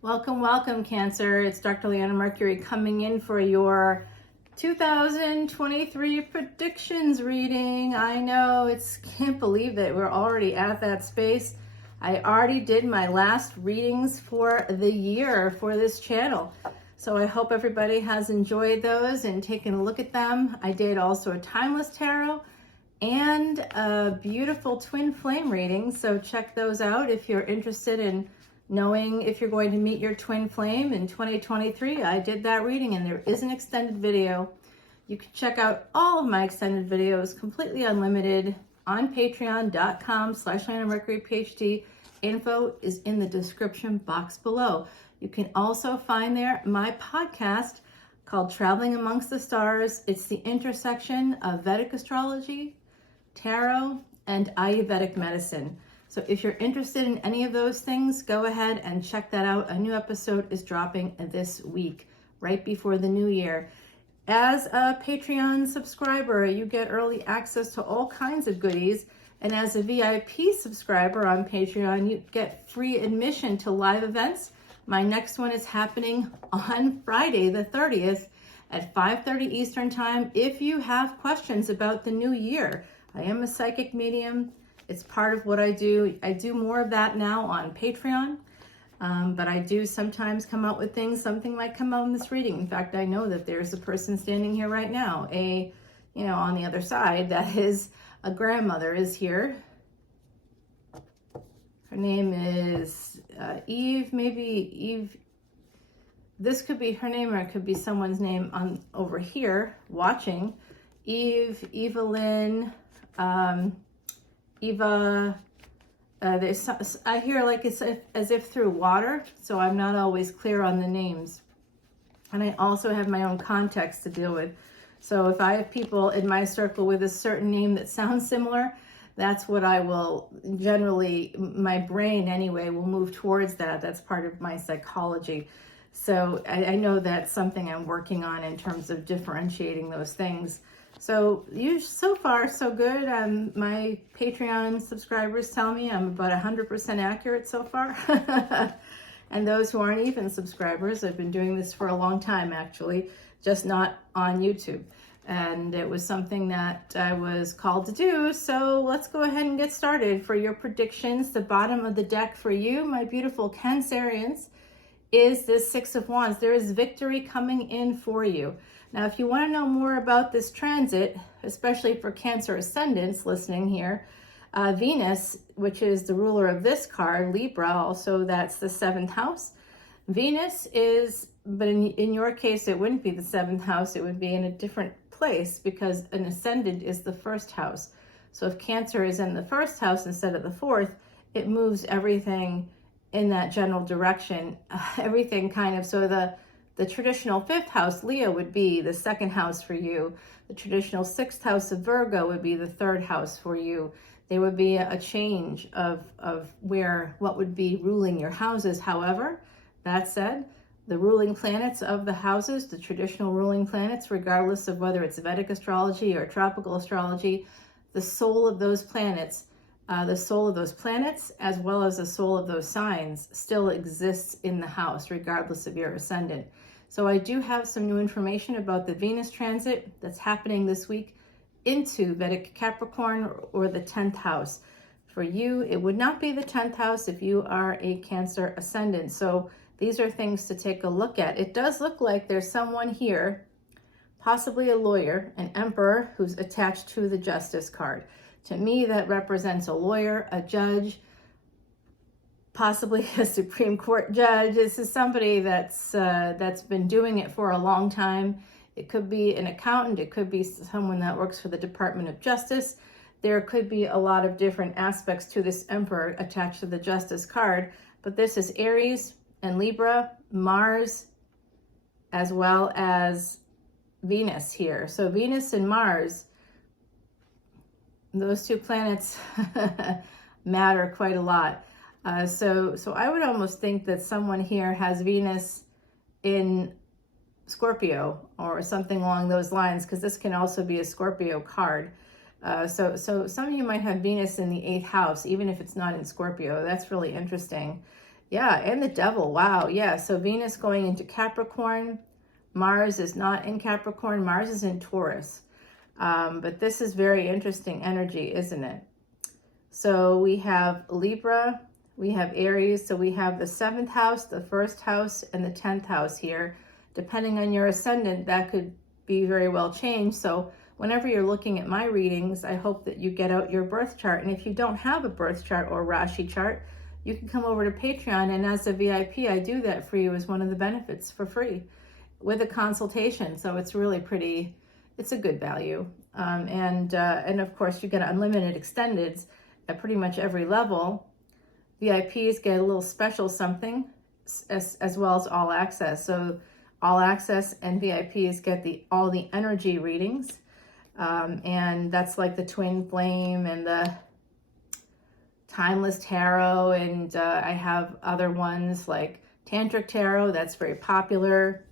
Welcome, welcome, Cancer. It's Dr. Leona Mercury coming in for your 2023 predictions reading. I know, can't believe that we're already at that space. I already did my last readings for the year for this channel. So I hope everybody has enjoyed those and taken a look at them. I did also a timeless tarot and a beautiful twin flame reading. So check those out if you're interested in knowing if you're going to meet your twin flame in 2023. I did that reading and there is an extended video. You can check out all of my extended videos completely unlimited on patreon.com/leonamercuryphd. Info is in the description box below. You can also find there my podcast called Traveling Amongst the Stars. It's the intersection of Vedic Astrology, tarot, and Ayurvedic medicine. So if you're interested in any of those things, go ahead and check that out. A new episode is dropping this week, right before the new year. As a Patreon subscriber, you get early access to all kinds of goodies. And as a VIP subscriber on Patreon, you get free admission to live events. My next one is happening on Friday, the 30th at 5:30 Eastern Time. If you have questions about the new year, I am a psychic medium. It's part of what I do. I do more of that now on Patreon, but I do sometimes come out with things. Something might come out in this reading. In fact, I know that there's a person standing here right now, on the other side, that is a grandmother is here. Her name is Eve, maybe Eve. This could be her name or it could be someone's name on over here watching. Eve, Evelyn, Eva, I hear like it's as if through water, so I'm not always clear on the names. And I also have my own context to deal with. So if I have people in my circle with a certain name that sounds similar, that's what I will generally, my brain anyway, will move towards that. That's part of my psychology. So I know that's something I'm working on in terms of differentiating those things. So far so good. My Patreon subscribers tell me I'm about 100% accurate so far. And those who aren't even subscribers, I've been doing this for a long time actually, just not on YouTube. And it was something that I was called to do. So let's go ahead and get started. For your predictions, the bottom of the deck for you, my beautiful Cancerians, is this Six of Wands. There is victory coming in for you. Now, if you want to know more about this transit, especially for Cancer ascendants listening here, Venus, which is the ruler of this card, Libra, also that's the 7th house. Venus is, but in your case, it wouldn't be the 7th house. It would be in a different place because an ascendant is the 1st house. So if Cancer is in the 1st house instead of the 4th, it moves everything in that general direction. Everything kind of, so the traditional 5th house, Leo, would be the 2nd house for you. The traditional 6th house of Virgo would be the 3rd house for you. There would be a change of what would be ruling your houses. However, that said, the ruling planets of the houses, the traditional ruling planets, regardless of whether it's Vedic astrology or tropical astrology, the soul of those planets, as well as the soul of those signs still exists in the house, regardless of your ascendant. So I do have some new information about the Venus transit that's happening this week into Vedic Capricorn or the 10th house. For you, it would not be the 10th house if you are a Cancer ascendant. So these are things to take a look at. It does look like there's someone here, possibly a lawyer, an emperor, who's attached to the Justice card. To me, that represents a lawyer, a judge, possibly a Supreme Court judge. This is somebody that's been doing it for a long time. It could be an accountant. It could be someone that works for the Department of Justice. There could be a lot of different aspects to this emperor attached to the Justice card. But this is Aries and Libra, Mars, as well as Venus here. So Venus and Mars, those two planets matter quite a lot. So I would almost think that someone here has Venus in Scorpio or something along those lines, because this can also be a Scorpio card. So some of you might have Venus in the 8th house, even if it's not in Scorpio. That's really interesting. Yeah, and the devil. Wow. Yeah. So Venus going into Capricorn. Mars is not in Capricorn. Mars is in Taurus. But this is very interesting energy, isn't it? So we have Libra, we have Aries. So we have the 7th house, the 1st house, and the 10th house here. Depending on your ascendant, that could be very well changed. So whenever you're looking at my readings, I hope that you get out your birth chart. And if you don't have a birth chart or Rashi chart, you can come over to Patreon, and as a VIP, I do that for you as one of the benefits for free with a consultation. So it's really pretty, it's a good value. And of course, you get unlimited extendeds at pretty much every level. VIPs get a little special something, as well as all access. So all access and VIPs get all the energy readings. And that's like the Twin Flame and the Timeless Tarot, and I have other ones like Tantric Tarot, that's very popular.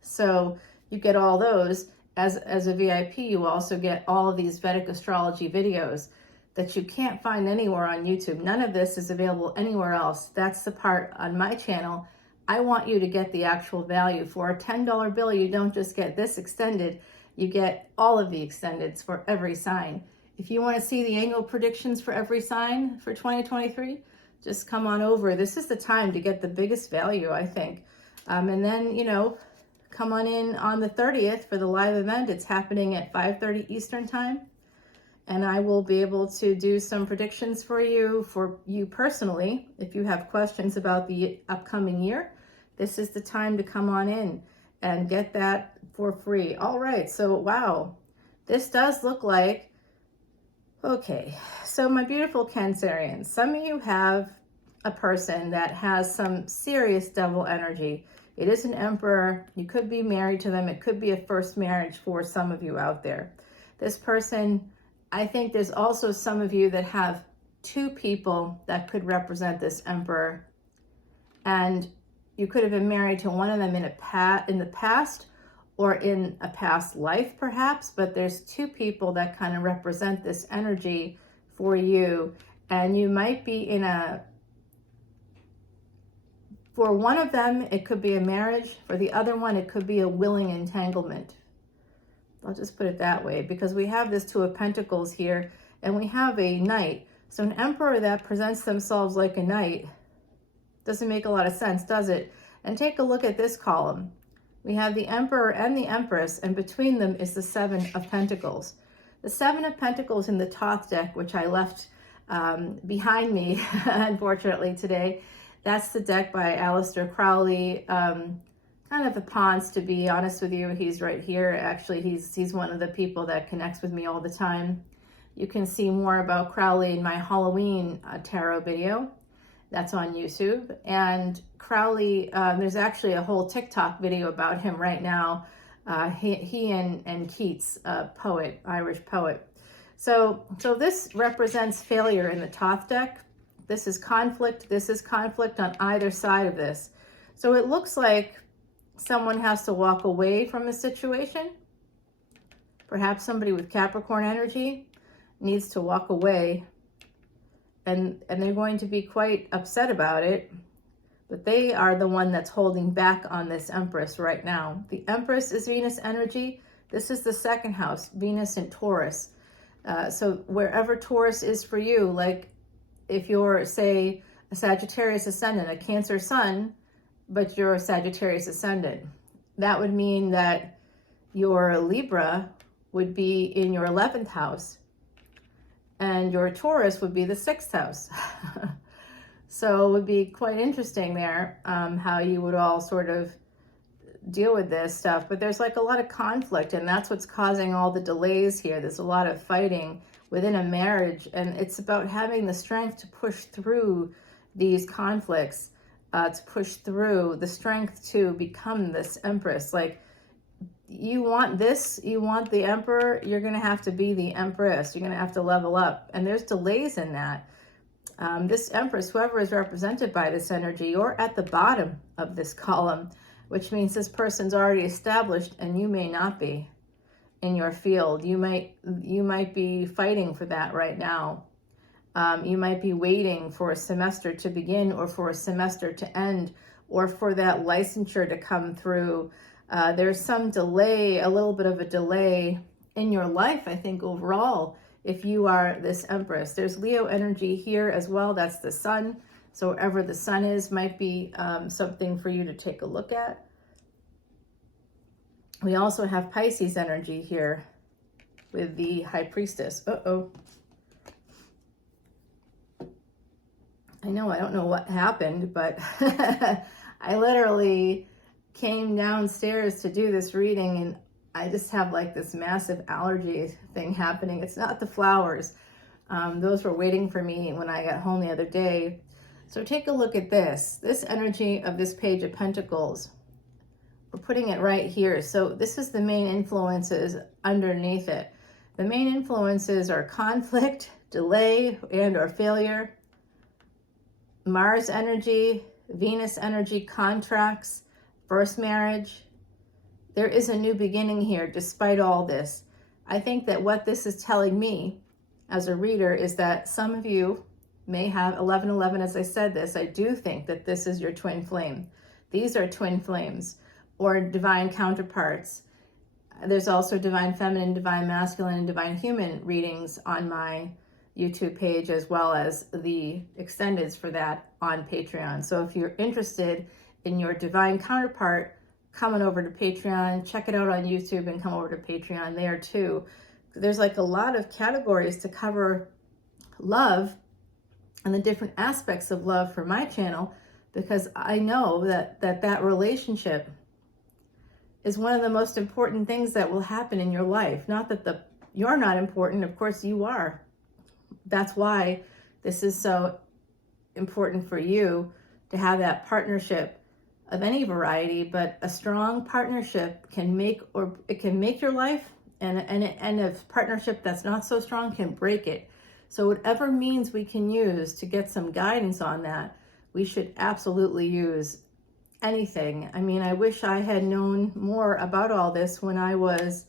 So you get all those. As a VIP, you also get all of these Vedic Astrology videos that you can't find anywhere on YouTube. None of this is available anywhere else. That's the part on my channel. I want you to get the actual value. For a $10 bill, you don't just get this extended, you get all of the extendeds for every sign. If you want to see the annual predictions for every sign for 2023, just come on over. This is the time to get the biggest value, I think. And then, you know, come on in on the 30th for the live event. It's happening at 5:30 Eastern time. And I will be able to do some predictions for you personally. If you have questions about the upcoming year, this is the time to come on in and get that for free. All right, so wow, this does look like, okay, so my beautiful Cancerians, some of you have a person that has some serious devil energy. It is an emperor. You could be married to them. It could be a first marriage for some of you out there. This person, I think there's also some of you that have 2 people that could represent this emperor. And you could have been married to one of them in the past or in a past life perhaps, but there's 2 people that kind of represent this energy for you. And you might be for one of them, it could be a marriage. For the other one, it could be a willing entanglement. I'll just put it that way, because we have this 2 of Pentacles here, and we have a Knight. So an emperor that presents themselves like a knight doesn't make a lot of sense, does it? And take a look at this column. We have the Emperor and the Empress, and between them is the 7 of Pentacles. The 7 of Pentacles in the Thoth deck, which I left behind me, unfortunately, today. That's the deck by Aleister Crowley. Kind of a ponce, to be honest with you. He's right here. Actually, he's one of the people that connects with me all the time. You can see more about Crowley in my Halloween tarot video. That's on YouTube. And Crowley, there's actually a whole TikTok video about him right now. He and Keats, poet, Irish poet. So this represents failure in the Thoth deck. This is conflict. This is conflict on either side of this. So it looks like someone has to walk away from a situation. Perhaps somebody with Capricorn energy needs to walk away, and they're going to be quite upset about it, but they are the one that's holding back on this Empress right now. The Empress is Venus energy. This is the 2nd house, Venus in Taurus. So wherever Taurus is for you, like if you're, say, a Sagittarius ascendant, a Cancer sun, but you're a Sagittarius ascendant, that would mean that your Libra would be in your 11th house, and your Taurus would be the 6th house. So it would be quite interesting there, how you would all sort of deal with this stuff. But there's like a lot of conflict, and that's what's causing all the delays here. There's a lot of fighting within a marriage, and it's about having the strength to push through these conflicts, to push through the strength to become this Empress. Like, you want this, you want the Emperor, you're going to have to be the Empress. You're going to have to level up. And there's delays in that. This Empress, whoever is represented by this energy, you're at the bottom of this column, which means this person's already established and you may not be in your field. You might be fighting for that right now. You might be waiting for a semester to begin or for a semester to end or for that licensure to come through. There's some delay, a little bit of a delay in your life, I think, overall, if you are this Empress. There's Leo energy here as well. That's the sun. So wherever the sun is might be something for you to take a look at. We also have Pisces energy here with the High Priestess. Uh-oh. I know, I don't know what happened, but I literally came downstairs to do this reading and I just have like this massive allergy thing happening. It's not the flowers. Those were waiting for me when I got home the other day. So take a look at this energy of this Page of Pentacles. We're putting it right here. So this is the main influences underneath it. The main influences are conflict, delay, and or failure. Mars energy, Venus energy, contracts, first marriage. There is a new beginning here despite all this. I think that what this is telling me as a reader is that some of you may have 1111. As I said this, I do think that this is your twin flame. These are twin flames or divine counterparts. There's also divine feminine, divine masculine, and divine human readings on my YouTube page, as well as the extendeds for that on Patreon. So if you're interested in your divine counterpart, come on over to Patreon, check it out on YouTube, and come over to Patreon there too. There's like a lot of categories to cover love and the different aspects of love for my channel, because I know that relationship is one of the most important things that will happen in your life. Not that you're not important, of course you are. That's why this is so important for you to have that partnership of any variety, but a strong partnership can make your life, and a partnership that's not so strong can break it. So whatever means we can use to get some guidance on that, we should absolutely use anything. I mean, I wish I had known more about all this when I was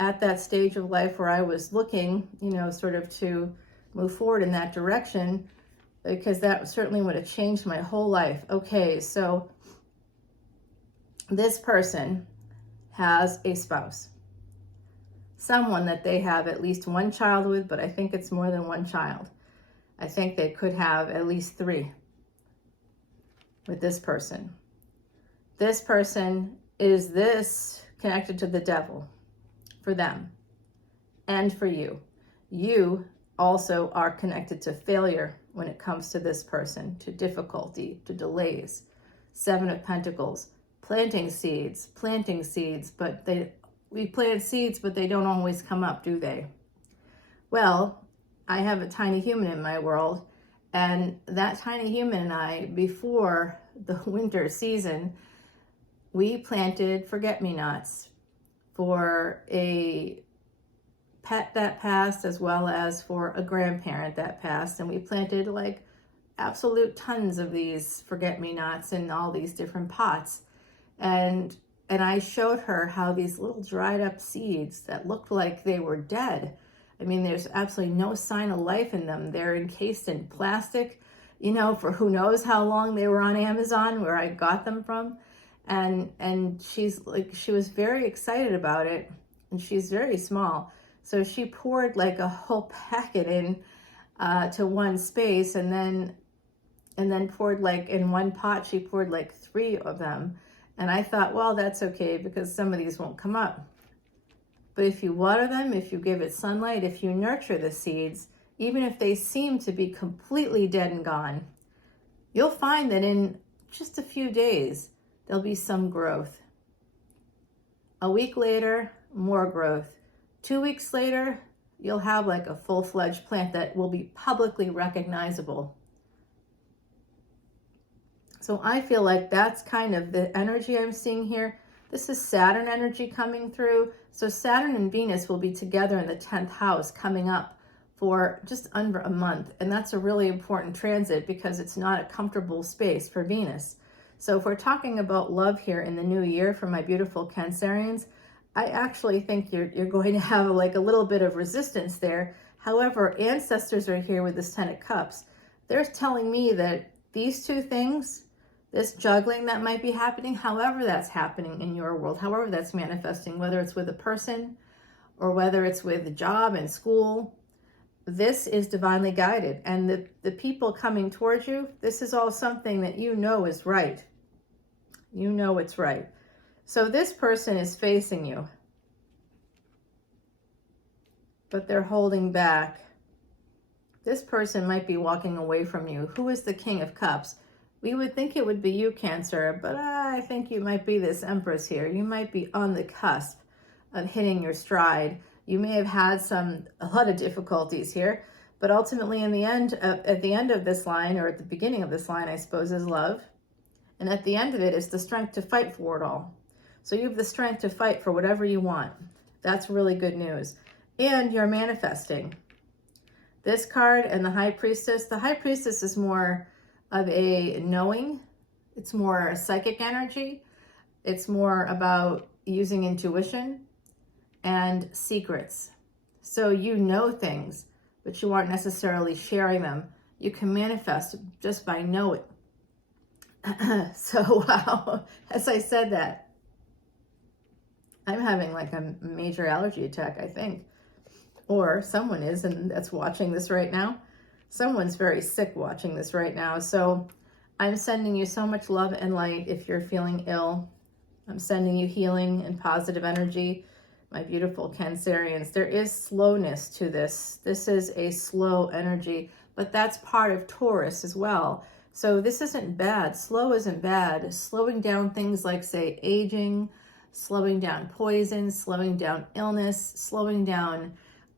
at that stage of life where I was looking, sort of to move forward in that direction, because that certainly would have changed my whole life. Okay, so this person has a spouse, someone that they have at least one child with, but I think it's more than one child. I think they could have at least 3 with this person. This person is this connected to the devil for them and for you. You also are connected to failure when it comes to this person, to difficulty, to delays. 7 of Pentacles, planting seeds, but we planted seeds, but they don't always come up, do they? Well, I have a tiny human in my world, and that tiny human and I, before the winter season, we planted forget-me-nots for a pet that passed, as well as for a grandparent that passed, and we planted like absolute tons of these forget-me-nots in all these different pots, and I showed her how these little dried up seeds that looked like they were dead. I mean, there's absolutely no sign of life in them. They're encased in plastic, for who knows how long. They were on Amazon, where I got them from, and she was very excited about it, and she's very small. So she poured like a whole packet in to one space, and then poured like in one pot, she poured like 3 of them. And I thought, well, that's okay, because some of these won't come up. But if you water them, if you give it sunlight, if you nurture the seeds, even if they seem to be completely dead and gone, you'll find that in just a few days, there'll be some growth. A week later, more growth. 2 weeks later, you'll have like a full-fledged plant that will be publicly recognizable. So I feel like that's kind of the energy I'm seeing here. This is Saturn energy coming through. So Saturn and Venus will be together in the 10th house coming up for just under a month. And that's a really important transit, because it's not a comfortable space for Venus. So if we're talking about love here in the new year for my beautiful Cancerians, I actually think you're going to have like a little bit of resistance there, However, ancestors are here with this 10 of Cups. They're telling me that these two things, this juggling that might be happening, however that's happening in your world, however that's manifesting, whether it's with a person or whether it's with a job and school, this is divinely guided. And the people coming towards you, this is all something that you know is right. You know it's right. So this person is facing you, but they're holding back. This person might be walking away from you. Who is the King of Cups? We would think it would be you, Cancer, but I think you might be this Empress here. You might be on the cusp of hitting your stride. You may have had a lot of difficulties here, but ultimately at the end of this line, or at the beginning of this line, I suppose, is love. And at the end of it is the strength to fight for it all. So you have the strength to fight for whatever you want. That's really good news. And you're manifesting. This card and the High Priestess is more of a knowing. It's more psychic energy. It's more about using intuition and secrets. So you know things, but you aren't necessarily sharing them. You can manifest just by knowing. So wow, as I said that, I'm having like a major allergy attack, I think. Or someone is, and that's watching this right now. Someone's very sick watching this right now. So I'm sending you so much love and light if you're feeling ill. I'm sending you healing and positive energy, my beautiful Cancerians. There is slowness to this. This is a slow energy, but that's part of Taurus as well. So this isn't bad. Slow isn't bad. Slowing down things like, say, aging, slowing down poison, slowing down illness, slowing down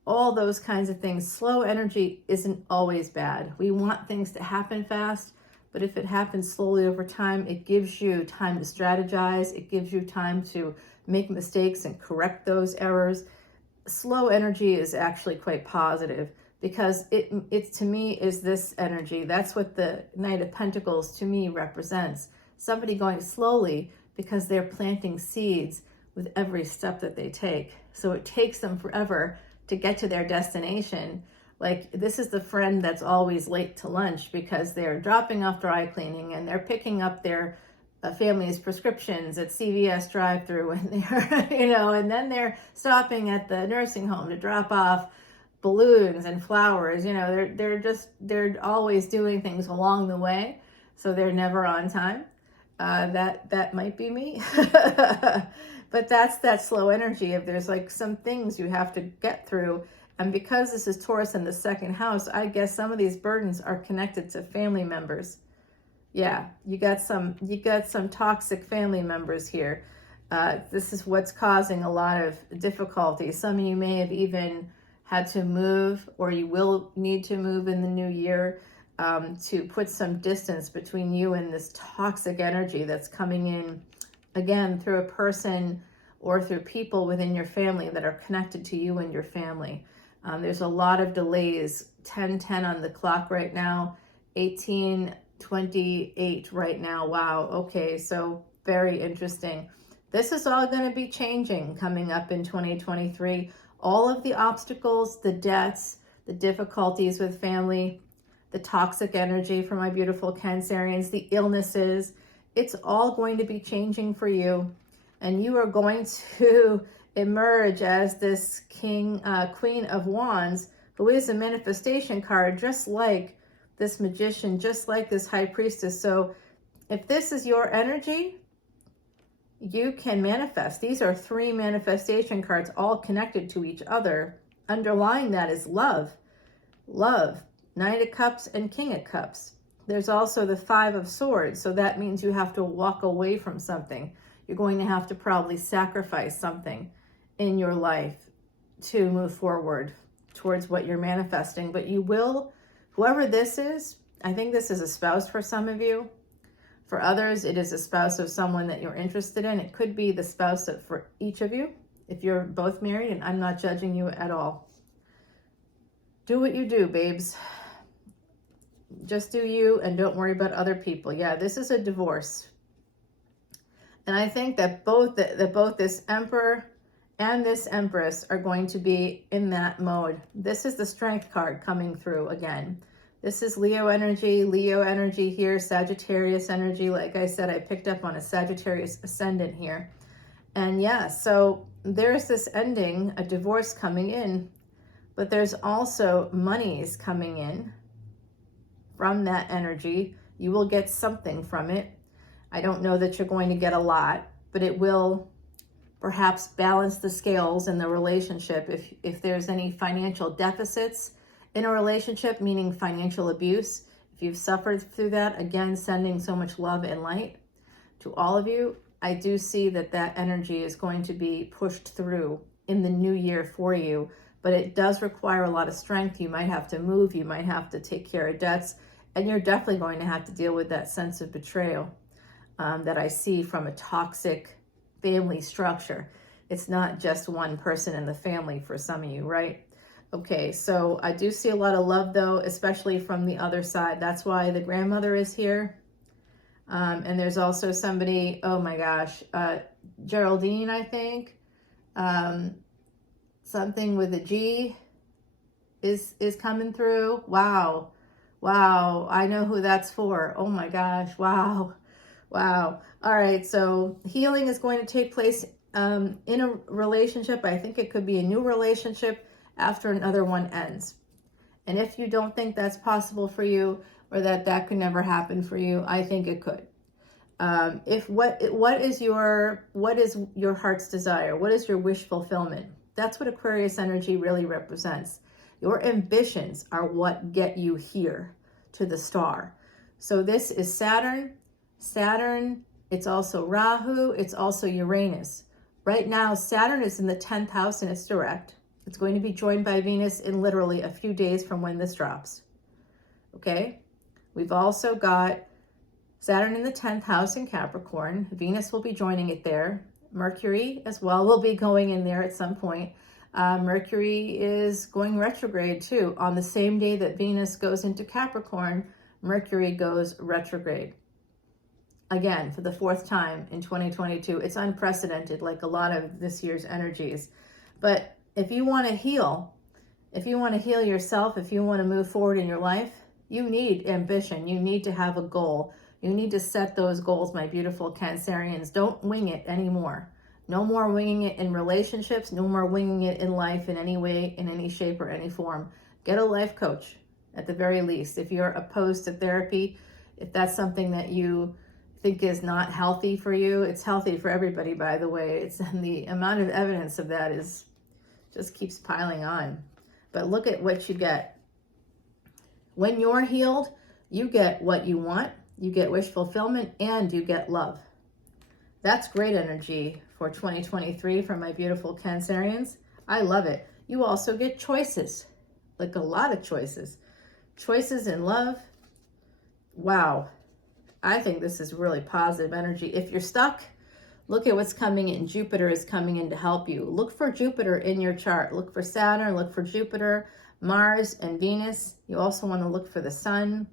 all those kinds of things. Slow energy isn't always bad. We want things to happen fast, but if it happens slowly over time, it gives you time to strategize. It gives you time to make mistakes and correct those errors. Slow energy is actually quite positive because it to me is this energy. That's what the Knight of Pentacles to me represents. Somebody going slowly because they're planting seeds with every step that they take. So it takes them forever to get to their destination. Like, this is the friend that's always late to lunch because they're dropping off dry cleaning and they're picking up their family's prescriptions at CVS drive-through, and they're, and then they're stopping at the nursing home to drop off balloons and flowers. They're always doing things along the way, so they're never on time. That might be me. But that's that slow energy of there's like some things you have to get through. And because this is Taurus in the second house, I guess some of these burdens are connected to family members. Yeah, you got some toxic family members here. This is what's causing a lot of difficulty. Some of you may have even had to move, or you will need to move in the new year, to put some distance between you and this toxic energy that's coming in, again, through a person or through people within your family that are connected to you and your family. There's a lot of delays. 10:10 on the clock right now, 18:28 right now. Wow. Okay. So very interesting. This is all going to be changing coming up in 2023. All of the obstacles, the debts, the difficulties with family, the toxic energy for my beautiful Cancerians, the illnesses, it's all going to be changing for you. And you are going to emerge as this Queen of Wands, who is a manifestation card, just like this Magician, just like this High Priestess. So if this is your energy, you can manifest. These are 3 manifestation cards all connected to each other. Underlying that is love. Love, Knight of Cups and King of Cups. There's also the 5 of Swords. So that means you have to walk away from something. You're going to have to probably sacrifice something in your life to move forward towards what you're manifesting. But you will, whoever this is, I think this is a spouse for some of you. For others, it is a spouse of someone that you're interested in. It could be the spouse for each of you, if you're both married, and I'm not judging you at all. Do what you do, babes. Just do you and don't worry about other people. Yeah, this is a divorce. And I think that both this Emperor and this Empress are going to be in that mode. This is the Strength card coming through again. This is Leo energy here, Sagittarius energy. Like I said, I picked up on a Sagittarius ascendant here. And yeah, so there's this ending, a divorce coming in, but there's also monies coming in from that energy. You will get something from it. I don't know that you're going to get a lot, but it will perhaps balance the scales in the relationship. If there's any financial deficits in a relationship, meaning financial abuse, if you've suffered through that, again, sending so much love and light to all of you. I do see that that energy is going to be pushed through in the new year for you, but it does require a lot of strength. You might have to move, you might have to take care of debts, and you're definitely going to have to deal with that sense of betrayal that I see from a toxic family structure. It's not just one person in the family for some of you, right? Okay, so I do see a lot of love though, especially from the other side. That's why the grandmother is here. And there's also somebody, oh my gosh, Geraldine, I think. Something with a G is coming through. Wow. Wow. I know who that's for. Oh my gosh. Wow. Wow. All right. So healing is going to take place in a relationship. I think it could be a new relationship after another one ends. And if you don't think that's possible for you, or that could never happen for you, I think it could. What is your heart's desire? What is your wish fulfillment? That's what Aquarius energy really represents. Your ambitions are what get you here to the star. So this is Saturn. Saturn, it's also Rahu, it's also Uranus. Right now, Saturn is in the 10th house and it's direct. It's going to be joined by Venus in literally a few days from when this drops. Okay? We've also got Saturn in the 10th house in Capricorn. Venus will be joining it there. Mercury as well will be going in there at some point. Mercury is going retrograde too. On the same day that Venus goes into Capricorn, Mercury goes retrograde. Again, for the 4th time in 2022. It's unprecedented, like a lot of this year's energies. But if you want to heal, yourself, if you want to move forward in your life, you need ambition. You need to have a goal. You need to set those goals, my beautiful Cancerians. Don't wing it anymore. No more winging it in relationships. No more winging it in life in any way, in any shape, or any form. Get a life coach at the very least. If you're opposed to therapy, if that's something that you think is not healthy for you, it's healthy for everybody, by the way. And the amount of evidence of that just keeps piling on. But look at what you get. When you're healed, you get what you want. You get wish fulfillment and you get love. That's great energy for 2023 for my beautiful Cancerians. I love it. You also get choices, like a lot of choices. Choices in love. Wow. I think this is really positive energy. If you're stuck, look at what's coming in. Jupiter is coming in to help you. Look for Jupiter in your chart. Look for Saturn, look for Jupiter, Mars, and Venus. You also want to look for the sun.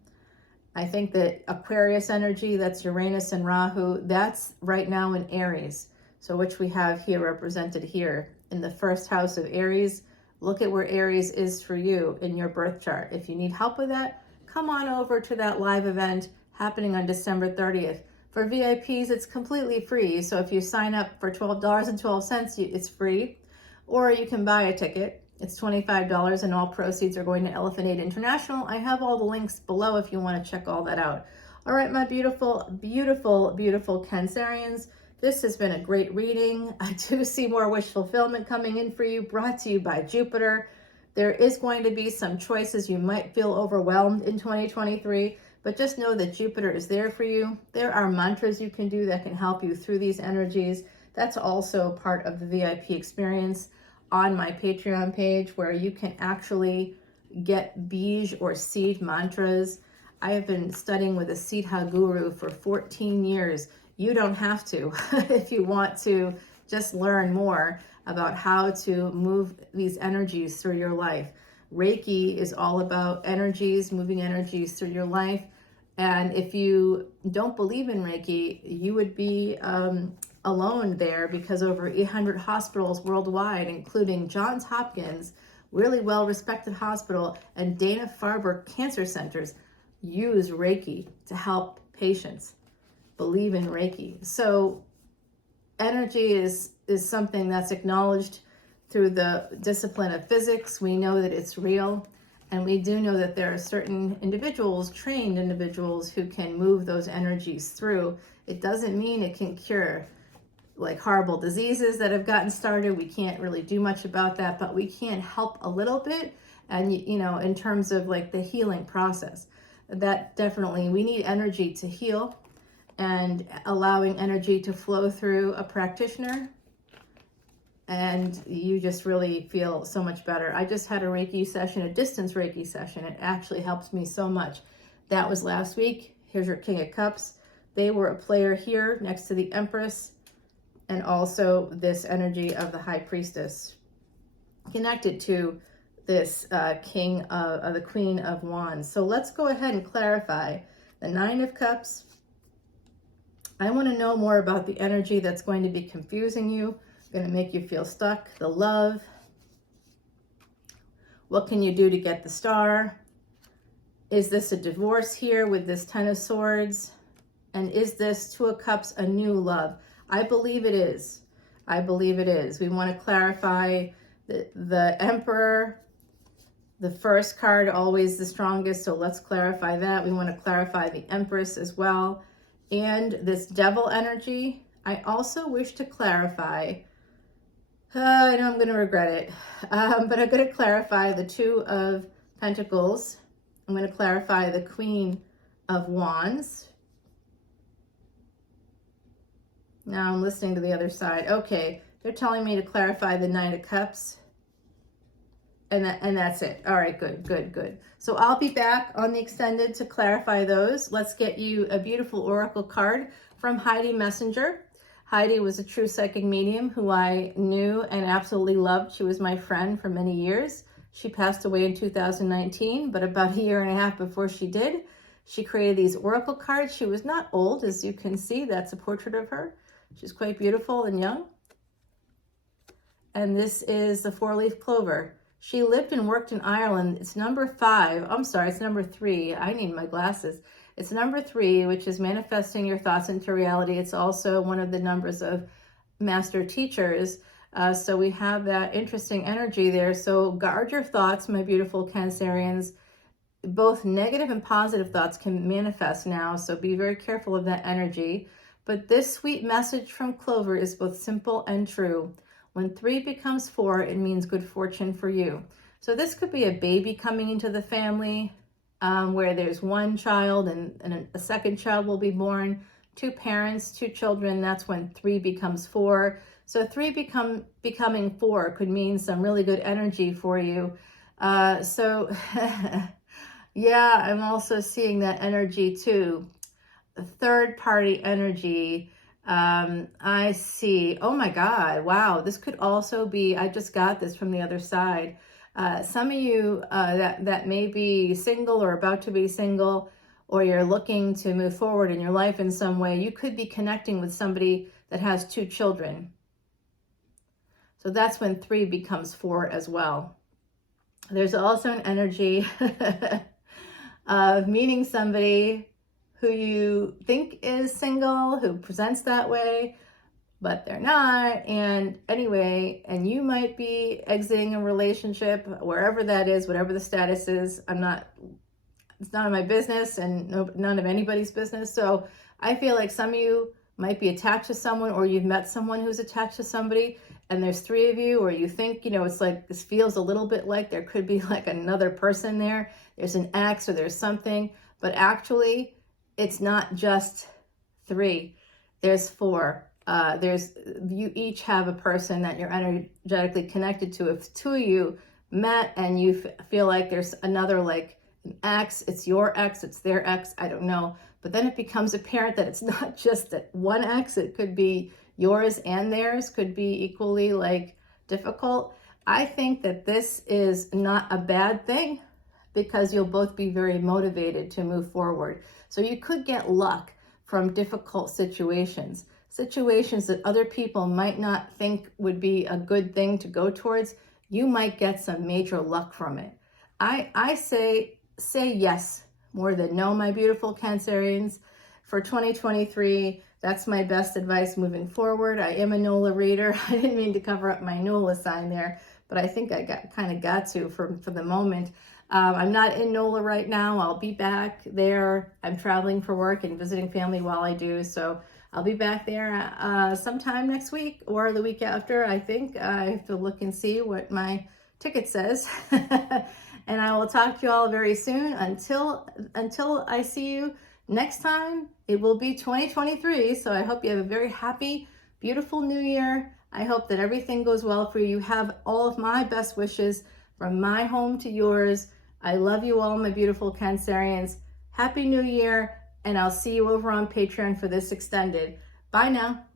I think that Aquarius energy, that's Uranus and Rahu, that's right now in Aries. So which we have here represented here in the 1st house of Aries. Look at where Aries is for you in your birth chart. If you need help with that, come on over to that live event happening on December 30th. For VIPs, it's completely free. So if you sign up for $12.12, it's free. Or you can buy a ticket. It's $25 and all proceeds are going to Elephant Aid International. I have all the links below if you want to check all that out. All right, my beautiful, beautiful, beautiful Cancerians. This has been a great reading. I do see more wish fulfillment coming in for you, brought to you by Jupiter. There is going to be some choices. You might feel overwhelmed in 2023, but just know that Jupiter is there for you. There are mantras you can do that can help you through these energies. That's also part of the VIP experience on my Patreon page, where you can actually get bij or seed mantras. I have been studying with a Siddha guru for 14 years. You don't have to if you want to just learn more about how to move these energies through your life. Reiki is all about energies, moving energies through your life. And if you don't believe in Reiki, you would be a alone there because over 800 hospitals worldwide, including Johns Hopkins, really well-respected hospital, and Dana-Farber cancer centers use Reiki to help patients, believe in Reiki. So energy is something that's acknowledged through the discipline of physics. We know that it's real, and we do know that there are certain individuals, trained individuals, who can move those energies through. It doesn't mean it can cure like horrible diseases that have gotten started. We can't really do much about that, but we can help a little bit. And, you know, in terms of like the healing process, that definitely, we need energy to heal, and allowing energy to flow through a practitioner, and you just really feel so much better. I just had a Reiki session, a distance Reiki session. It actually helps me so much. That was last week. Here's your King of Cups. They were a player here next to the Empress, and also this energy of the High Priestess connected to this King of the Queen of Wands. So let's go ahead and clarify the Nine of Cups. I want to know more about the energy that's going to be confusing you, going to make you feel stuck. The Love. What can you do to get the Star? Is this a divorce here with this Ten of Swords? And is this Two of Cups a new love? I believe it is. I believe it is. We want to clarify the Emperor, the first card, always the strongest. So let's clarify that. We want to clarify the Empress as well. And this Devil energy. I also wish to clarify, I know I'm going to regret it, but I'm going to clarify the Two of Pentacles. I'm going to clarify the Queen of Wands. Now I'm listening to the other side. Okay, they're telling me to clarify the Nine of Cups. And that's it. All right, good. So I'll be back on the extended to clarify those. Let's get you a beautiful oracle card from Heidi Messenger. Heidi was a true psychic medium who I knew and absolutely loved. She was my friend for many years. She passed away in 2019, but about a year and a half before she did, she created these oracle cards. She was not old, as you can see. That's a portrait of her. She's quite beautiful and young. And this is the four-leaf clover. She lived and worked in Ireland. It's number 5. I'm sorry, it's number 3. I need my glasses. It's number 3, which is manifesting your thoughts into reality. It's also one of the numbers of master teachers. So we have that interesting energy there. So guard your thoughts, my beautiful Cancerians. Both negative and positive thoughts can manifest now. So be very careful of that energy. But this sweet message from Clover is both simple and true. When 3 becomes 4, it means good fortune for you. So this could be a baby coming into the family, where there's one child and a second child will be born, 2 parents, 2 children. That's when 3 becomes 4. So 3 becoming 4 could mean some really good energy for you. So yeah, I'm also seeing that energy too. Third party energy. I see. Oh my God. Wow. This could also be, I just got this from the other side. Some of you that may be single or about to be single, or you're looking to move forward in your life in some way, you could be connecting with somebody that has 2 children. So that's when 3 becomes 4 as well. There's also an energy of meeting somebody who you think is single, who presents that way, but they're not. And anyway, and you might be exiting a relationship, wherever that is, whatever the status is. It's none of my business, and none of anybody's business. So I feel like some of you might be attached to someone, or you've met someone who's attached to somebody, and there's 3 of you, or you think, it's like, this feels a little bit like there could be like another person there. There's an ex or there's something, but actually it's not just 3. There's 4. You each have a person that you're energetically connected to. If 2 of you met and you feel like there's another, like an ex, it's your ex, it's their ex, I don't know. But then it becomes apparent that it's not just that one ex, it could be yours and theirs, could be equally like difficult. I think that this is not a bad thing, because you'll both be very motivated to move forward. So you could get luck from difficult situations. situations that other people might not think would be a good thing to go towards, you might get some major luck from it. I say yes more than no, my beautiful Cancerians. For 2023, that's my best advice moving forward. I am a NOLA reader. I didn't mean to cover up my NOLA sign there, but I think I got to for the moment. I'm not in NOLA right now. I'll be back there. I'm traveling for work and visiting family while I do, so I'll be back there sometime next week or the week after. I think I have to look and see what my ticket says. And I will talk to you all very soon. Until I see you next time, it will be 2023. So I hope you have a very happy, beautiful new year. I hope that everything goes well for you. You have all of my best wishes from my home to yours. I love you all, my beautiful Cancerians. Happy New Year, and I'll see you over on Patreon for this extended. Bye now.